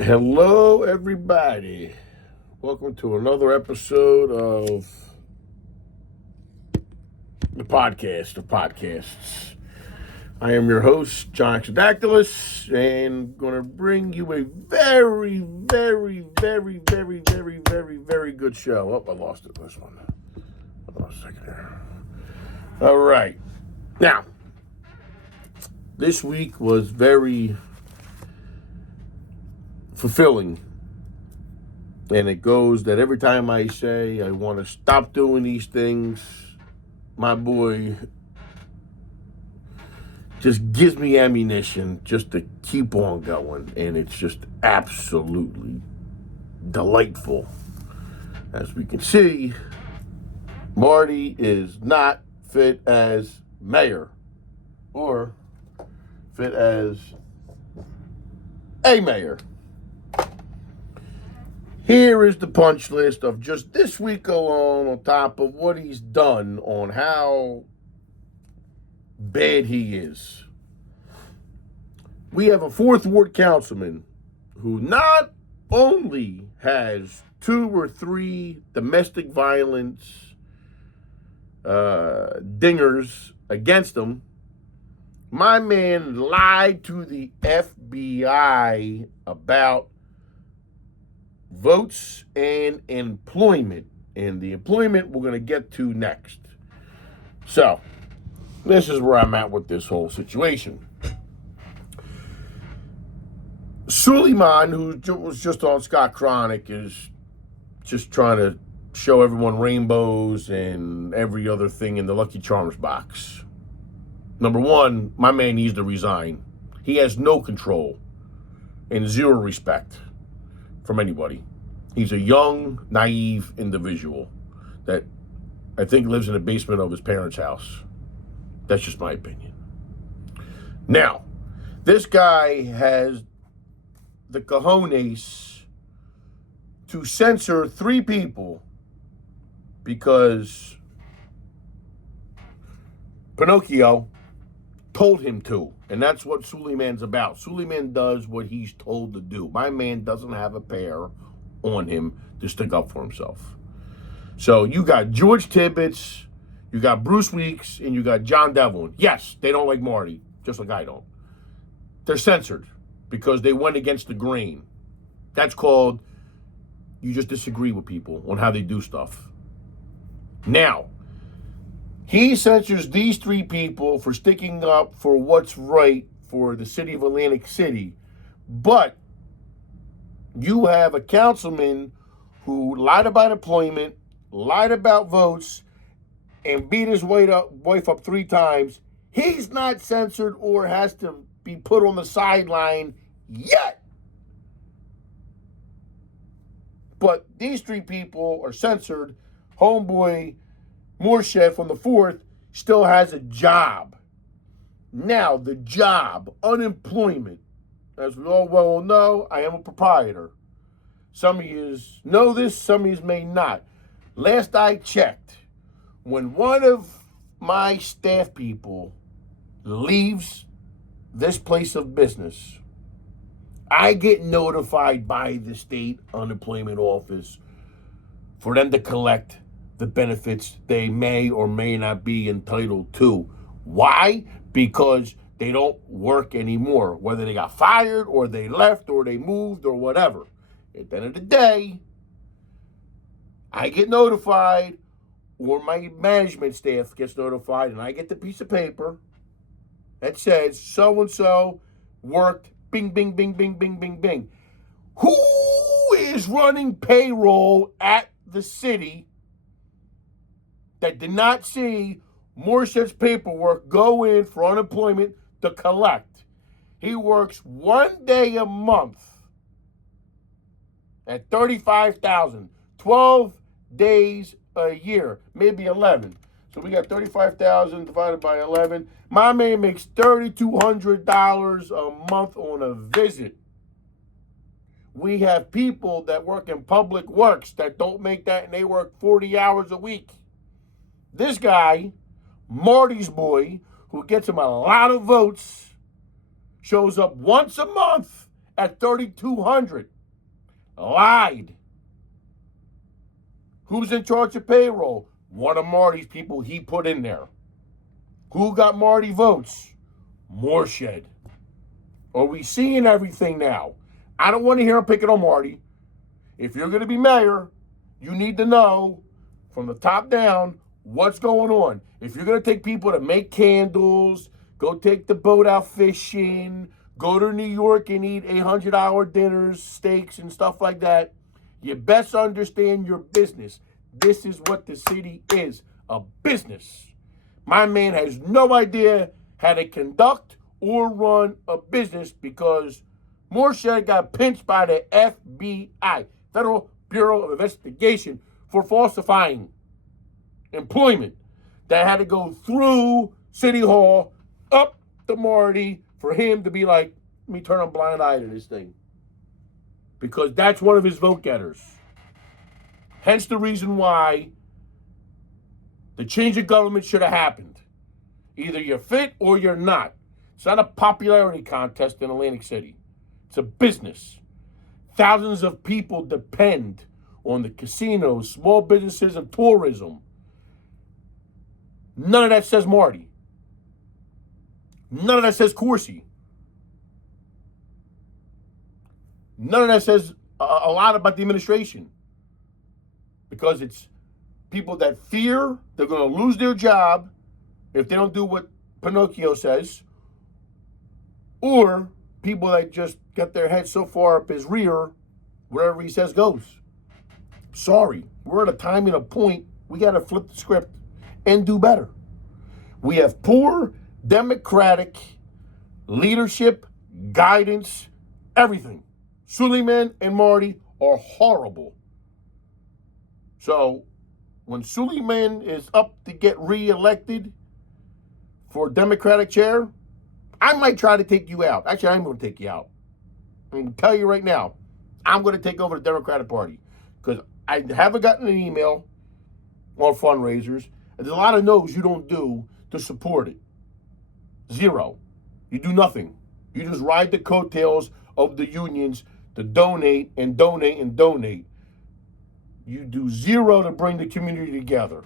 Hello, everybody. Welcome to another episode of the podcast of podcasts. I am your host, John Exodactylus, and going to bring you a very good show. Oh, I lost it. This one. Hold on a second here. All right. Now, this week was very fulfilling. And it goes that every time I say I want to stop doing these things, my boy just gives me ammunition just to keep on going. And it's just absolutely delightful. As we can see, Marty is not fit as mayor or fit as a mayor. Here is the punch list of just this week alone, on top of what he's done, on how bad he is. We have a fourth ward councilman who not only has 2 or 3 domestic violence dingers against him. My man lied to the FBI about votes and employment. And the employment we're going to get to next. So, this is where I'm at with this whole situation. Suleiman, who was just on Scott Chronic, is just trying to show everyone rainbows and every other thing in the Lucky Charms box. Number one, my man needs to resign. He has no control and zero respect from anybody. He's a young, naive individual that I think lives in the basement of his parents' house. That's just my opinion. Now, this guy has the cojones to censor 3 people because Pinocchio told him to. And that's what Suleiman's about. Suleiman does what he's told to do. My man doesn't have a pair on him to stick up for himself. So you got George Tibbetts, you got Bruce Weeks, and you got John Devlin. Yes, they don't like Marty, just like I don't. They're censored because they went against the grain. That's called you just disagree with people on how they do stuff. Now, he censors these 3 people for sticking up for what's right for the city of Atlantic City. But you have a councilman who lied about employment, lied about votes, and beat his wife up 3 times. He's not censored or has to be put on the sideline yet. But these 3 people are censored. Homeboy Moorshed from the 4th still has a job. Now, the job, unemployment. As we all well know, I am a proprietor. Some of you know this, some of you may not. Last I checked, when one of my staff people leaves this place of business, I get notified by the state unemployment office for them to collect the benefits they may or may not be entitled to. Why? Because they don't work anymore, whether they got fired or they left or they moved or whatever. At the end of the day, I get notified or my management staff gets notified and I get the piece of paper that says so-and-so worked, bing, bing, bing, bing, bing, bing, bing. Who is running payroll at the city that did not see Moorshed's paperwork go in for unemployment to collect? He works 1 day a month at $35,000, 12 days a year, maybe 11. So we got $35,000 divided by 11. My man makes $3,200 a month on a visit. We have people that work in public works that don't make that, and they work 40 hours a week. This guy, Marty's boy, who gets him a lot of votes, shows up once a month at 3,200. Lied. Who's in charge of payroll? One of Marty's people he put in there. Who got Marty votes? Moorshed. Are we seeing everything now? I don't want to hear him picking on Marty. If you're going to be mayor, you need to know from the top down what's going on. If you're going to take people to make candles, go take the boat out fishing, go to New York and eat $800 dinners, steaks, and stuff like that, you best understand your business. This is what the city is, a business. My man has no idea how to conduct or run a business because Moorshed got pinched by the FBI, Federal Bureau of Investigation, for falsifying employment. That had to go through City Hall, up to Marty, for him to be like, let me turn a blind eye to this thing. Because that's one of his vote getters. Hence the reason why the change of government should have happened. Either you're fit or you're not. It's not a popularity contest in Atlantic City. It's a business. Thousands of people depend on the casinos, small businesses, and tourism. None of that says Marty. None of that says Corsi. None of that says a lot about the administration. Because it's people that fear they're going to lose their job if they don't do what Pinocchio says, or people that just get their head so far up his rear, wherever he says goes. Sorry, we're at a time and a point we got to flip the script and do better. We have poor democratic leadership, guidance, everything. Suleiman and Marty are horrible. So when Suleiman is up to get reelected for Democratic chair, I might try to take you out. Actually, I'm going to take you out. I'm going to tell you right now, I'm going to take over the Democratic Party because I haven't gotten an email on fundraisers. And there's a lot of no's you don't do to support it. Zero. You do nothing. You just ride the coattails of the unions to donate and donate and donate. You do zero to bring the community together.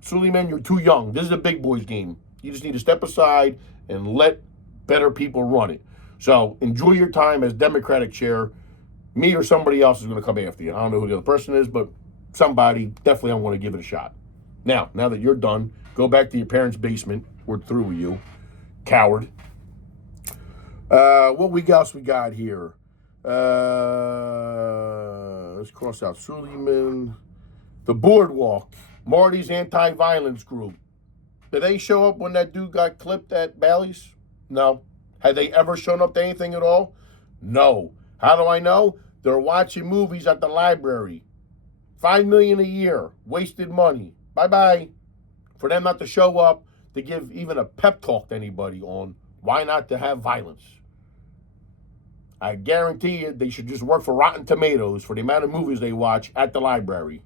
Suleiman, you're too young. This is a big boys game. You just need to step aside and let better people run it. So enjoy your time as Democratic chair. Me or somebody else is going to come after you. I don't know who the other person is, but somebody, definitely I want to give it a shot. Now that you're done, go back to your parents' basement. We're through with you, coward. What else we got here? Let's cross out Suleiman. The Boardwalk, Marty's anti-violence group. Did they show up when that dude got clipped at Bally's? No. Had they ever shown up to anything at all? No. How do I know? They're watching movies at the library. $5 million a year. Wasted money. Bye-bye. For them not to show up to give even a pep talk to anybody on why not to have violence. I guarantee you they should just work for Rotten Tomatoes for the amount of movies they watch at the library.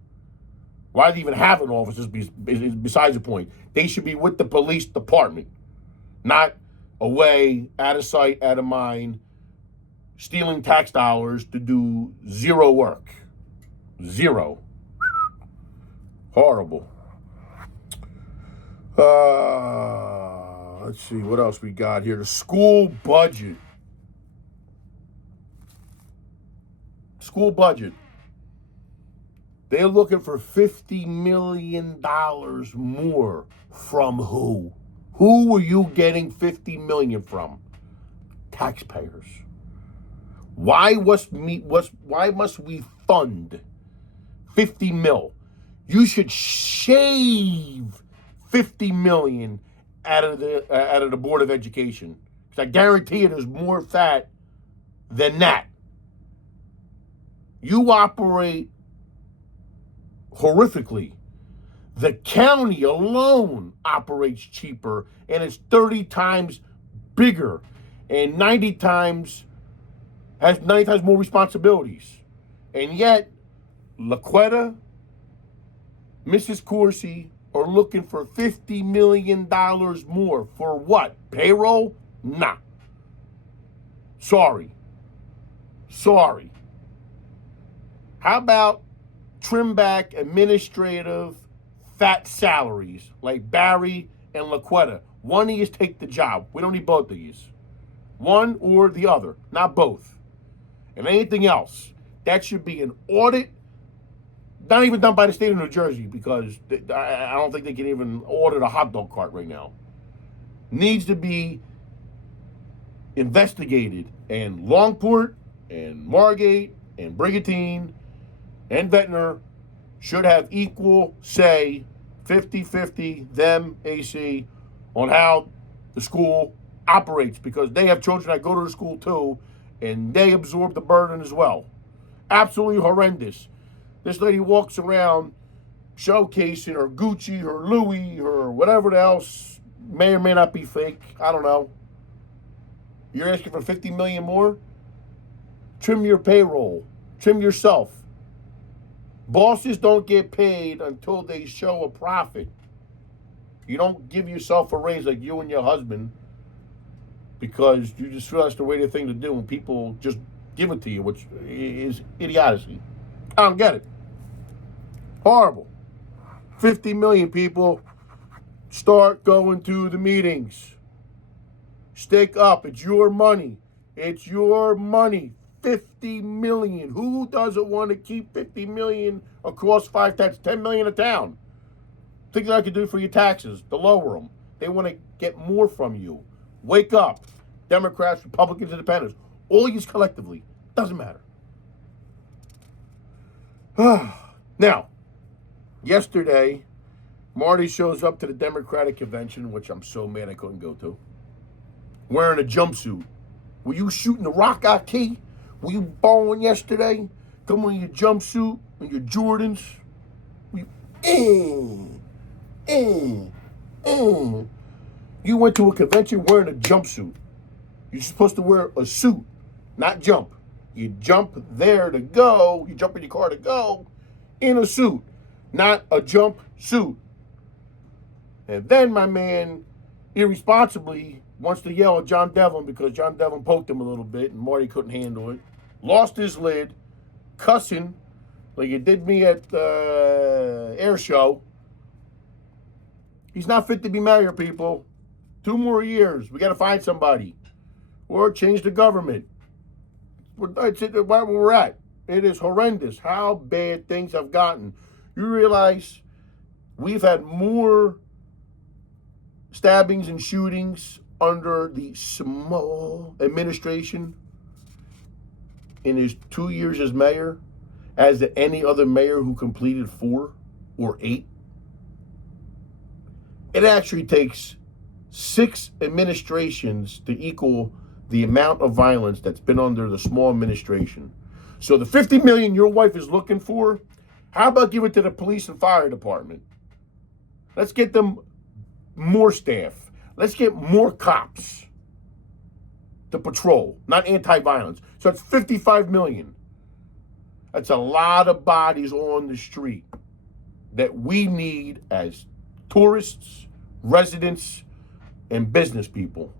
Why they even have an office is besides the point. They should be with the police department, not away, out of sight, out of mind, stealing tax dollars to do zero work. Zero. Horrible. Let's see what else we got here. The school budget. School budget. They're looking for $50 million more. From who? Who are you getting $50 million from? Taxpayers. Why must we fund 50 mil? You should shave 50 million out of the Board of Education. Because I guarantee you there's more fat than that. You operate horrifically. The county alone operates cheaper, and it's 30 times bigger and 90 times more responsibilities. And yet, LaQuetta, Mrs. Corsi are looking for $50 million more. For what? Payroll? Nah. Sorry. Sorry. How about trim back administrative fat salaries like Barry and LaQuetta? One of you take the job. We don't need both of you. One or the other, not both. And anything else, that should be an audit, not even done by the state of New Jersey, because I don't think they can even audit a hot dog cart right now. Needs to be investigated. And Longport and Margate and Brigantine and Ventnor should have equal say, 50-50, them, AC, on how the school operates, because they have children that go to the school too, and they absorb the burden as well. Absolutely horrendous. This lady walks around showcasing her Gucci, her Louis, her whatever else, may or may not be fake. I don't know. You're asking for $50 million more? Trim your payroll. Trim yourself. Bosses don't get paid until they show a profit. You don't give yourself a raise like you and your husband because you just feel that's the way the thing to do, and people just give it to you, which is idiocy. I don't get it. Horrible. 50 million people. Start going to the meetings. Stick up. It's your money. It's your money. 50 million. Who doesn't want to keep 50 million across 5 taxes? 10 million a town. Think that I could do for your taxes to lower them. They want to get more from you. Wake up. Democrats, Republicans, Independents. All you collectively. Doesn't matter. Now, yesterday, Marty shows up to the Democratic convention, which I'm so mad I couldn't go to, wearing a jumpsuit. Were you shooting the rock IT? Were you balling yesterday? Come on in your jumpsuit and your Jordans. You went to a convention wearing a jumpsuit. You're supposed to wear a suit, not jump. You jump there to go. You jump in your car to go in a suit, not a jump suit. And then my man irresponsibly wants to yell at John Devlin because John Devlin poked him a little bit and Marty couldn't handle it. Lost his lid, cussing like he did me at the air show. He's not fit to be mayor, people. 2 more years. We got to find somebody. Or change the government. That's where we're at. It is horrendous how bad things have gotten. You realize we've had more stabbings and shootings under the small administration in his 2 years as mayor as any other mayor who completed 4 or 8. It actually takes 6 administrations to equal the amount of violence that's been under the small administration. So the 50 million your wife is looking for, how about give it to the police and fire department? Let's get them more staff. Let's get more cops to patrol, not anti-violence. So it's 55 million. That's a lot of bodies on the street that we need as tourists, residents, and business people.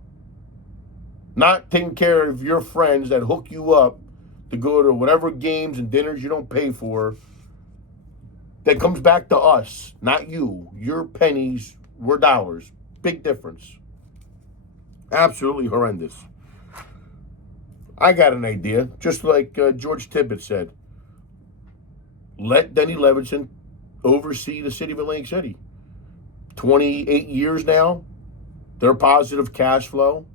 Not taking care of your friends that hook you up to go to whatever games and dinners you don't pay for. That comes back to us, not you. Your pennies, we're dollars. Big difference. Absolutely horrendous. I got an idea, just like George Tibbet said. Let Denny Levinson oversee the city of Atlantic City. 28 years now. Their positive cash flow.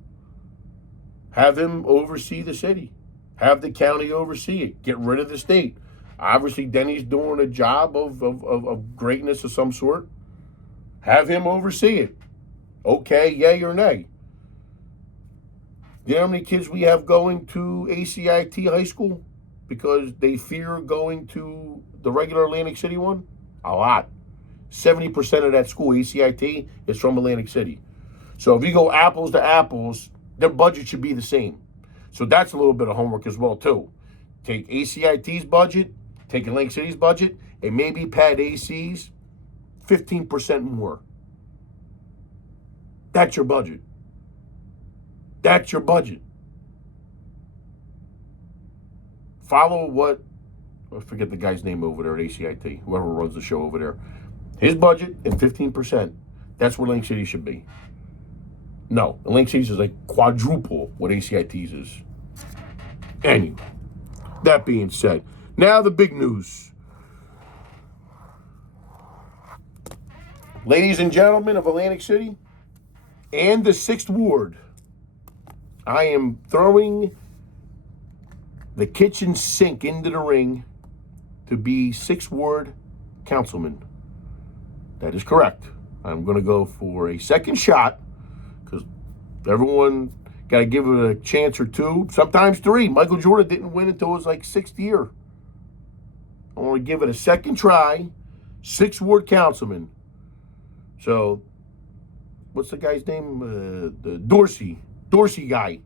Have him oversee the city. Have the county oversee it. Get rid of the state. Obviously, Denny's doing a job of greatness of some sort. Have him oversee it. Okay, yay or nay. You know how many kids we have going to ACIT high school because they fear going to the regular Atlantic City one? A lot. 70% of that school, ACIT, is from Atlantic City. So if you go apples to apples, their budget should be the same. So that's a little bit of homework as well, too. Take ACIT's budget, take Atlantic City's budget, and maybe pad AC's 15% more. That's your budget. That's your budget. follow what, I forget the guy's name over there at ACIT, whoever runs the show over there. His budget and 15%. That's where Link City should be. No, Link City's is like quadruple what ACIT's is. Anyway, that being said, now the big news. Ladies and gentlemen of Atlantic City and the 6th Ward, I am throwing the kitchen sink into the ring to be 6th Ward councilman. That is correct. I'm going to go for a second shot because everyone got to give it a chance or two, sometimes 3. Michael Jordan didn't win until his like 6th year. I want to give it a second try. 6th Ward councilman. So, what's the guy's name? The Dorsey guy.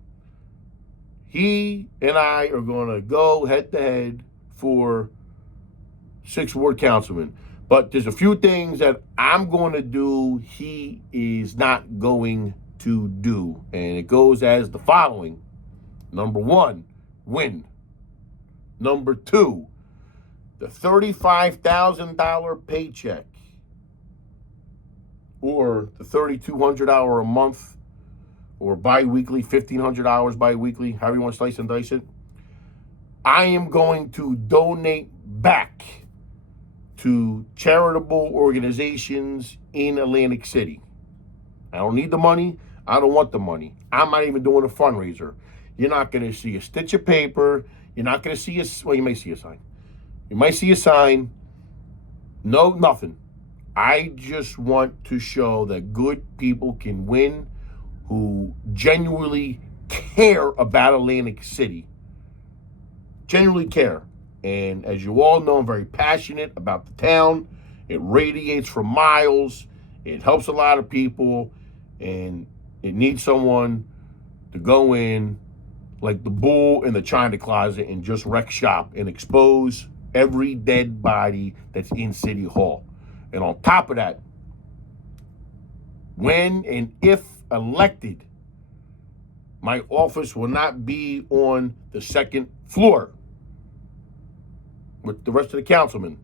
He and I are going to go head to head for 6th Ward councilman. But there's a few things that I'm going to do he is not going to do. And it goes as the following. Number 1, win. Number 2, the $35,000 paycheck or the $3,200 a month or bi-weekly, $1,500 bi-weekly, however you want to slice and dice it, I am going to donate back to charitable organizations in Atlantic City. I don't need the money. I don't want the money. I'm not even doing a fundraiser. You're not going to see a stitch of paper. You're not going to see well, you may see a sign. You might see a sign. No, nothing. I just want to show that good people can win who genuinely care about Atlantic City. Genuinely care. And as you all know, I'm very passionate about the town. It radiates for miles. It helps a lot of people. And it needs someone to go in like the bull in the china closet and just wreck shop and expose every dead body that's in City Hall. And on top of that, when and if elected, my office will not be on the 2nd floor with the rest of the councilmen.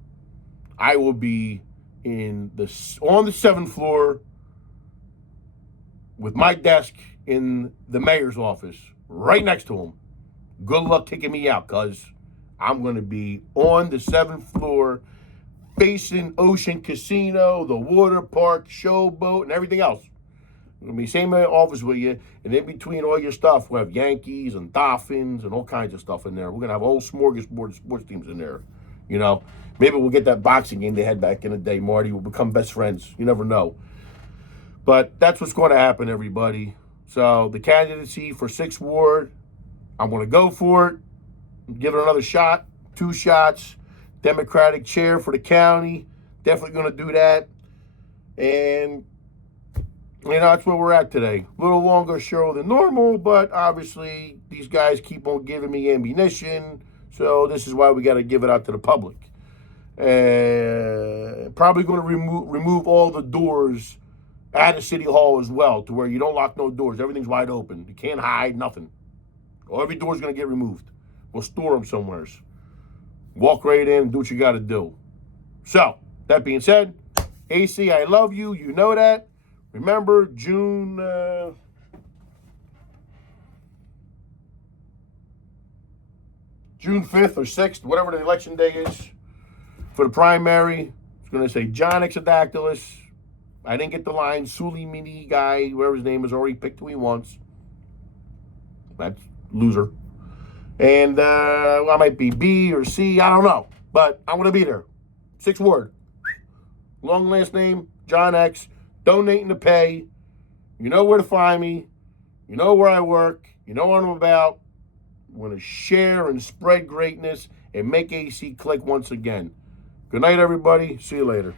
I will be on the 7th floor with my desk in the mayor's office, right next to him. Good luck kicking me out, cuz I'm going to be on the 7th floor facing Ocean Casino, the water park, showboat, and everything else. I'm going to be same office with you, and in between all your stuff, we'll have Yankees and Dolphins and all kinds of stuff in there. We're going to have a whole smorgasbord of sports teams in there, you know. Maybe we'll get that boxing game they had back in the day, Marty. We'll become best friends. You never know. But that's what's going to happen, everybody. So the candidacy for 6th Ward, I'm going to go for it. Give it another shot, 2 shots. Democratic chair for the county. Definitely going to do that. And, you know, that's where we're at today. A little longer show than normal, but obviously these guys keep on giving me ammunition. So this is why we got to give it out to the public. Probably going to remove all the doors out of City Hall as well, to where you don't lock no doors. Everything's wide open. You can't hide, nothing. Every door's going to get removed. We'll store them somewhere. Walk right in and do what you got to do. So, that being said, AC, I love you. You know that. Remember, June 5th or 6th, whatever the election day is, for the primary. It's going to say John Exodactylus. I didn't get the line. Suli Mini guy, whoever his name is, already picked who he wants. That's loser. And I might be B or C. I don't know. But I'm going to be there. 6th Ward. Long last name, John X. Donating to pay. You know where to find me. You know where I work. You know what I'm about. I'm going to share and spread greatness and make AC click once again. Good night, everybody. See you later.